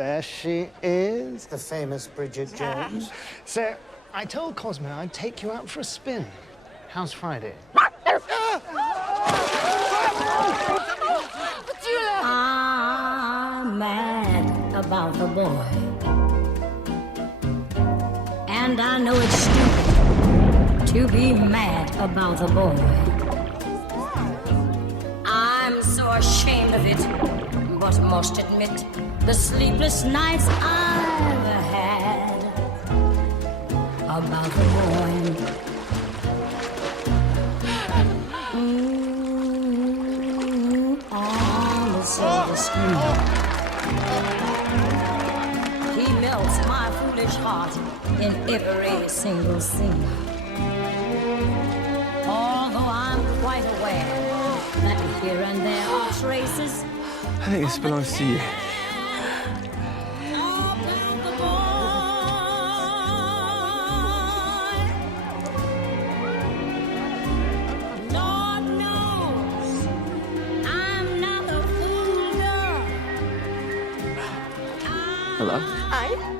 There she is. The famous Bridget Jones. So, I told Cosmo I'd take you out for a spin. How's Friday? I'm mad about the boy. And I know it's stupid to be mad about the boy. I'm so ashamed of it, but must admit the sleepless nights I've had about the boy. On the silver screen, he melts my foolish heart in every single scene. Although I'm quite aware that here and there are traces. I think this belongs to you. Lord knows I'm not a fool girl. Hello? Hi.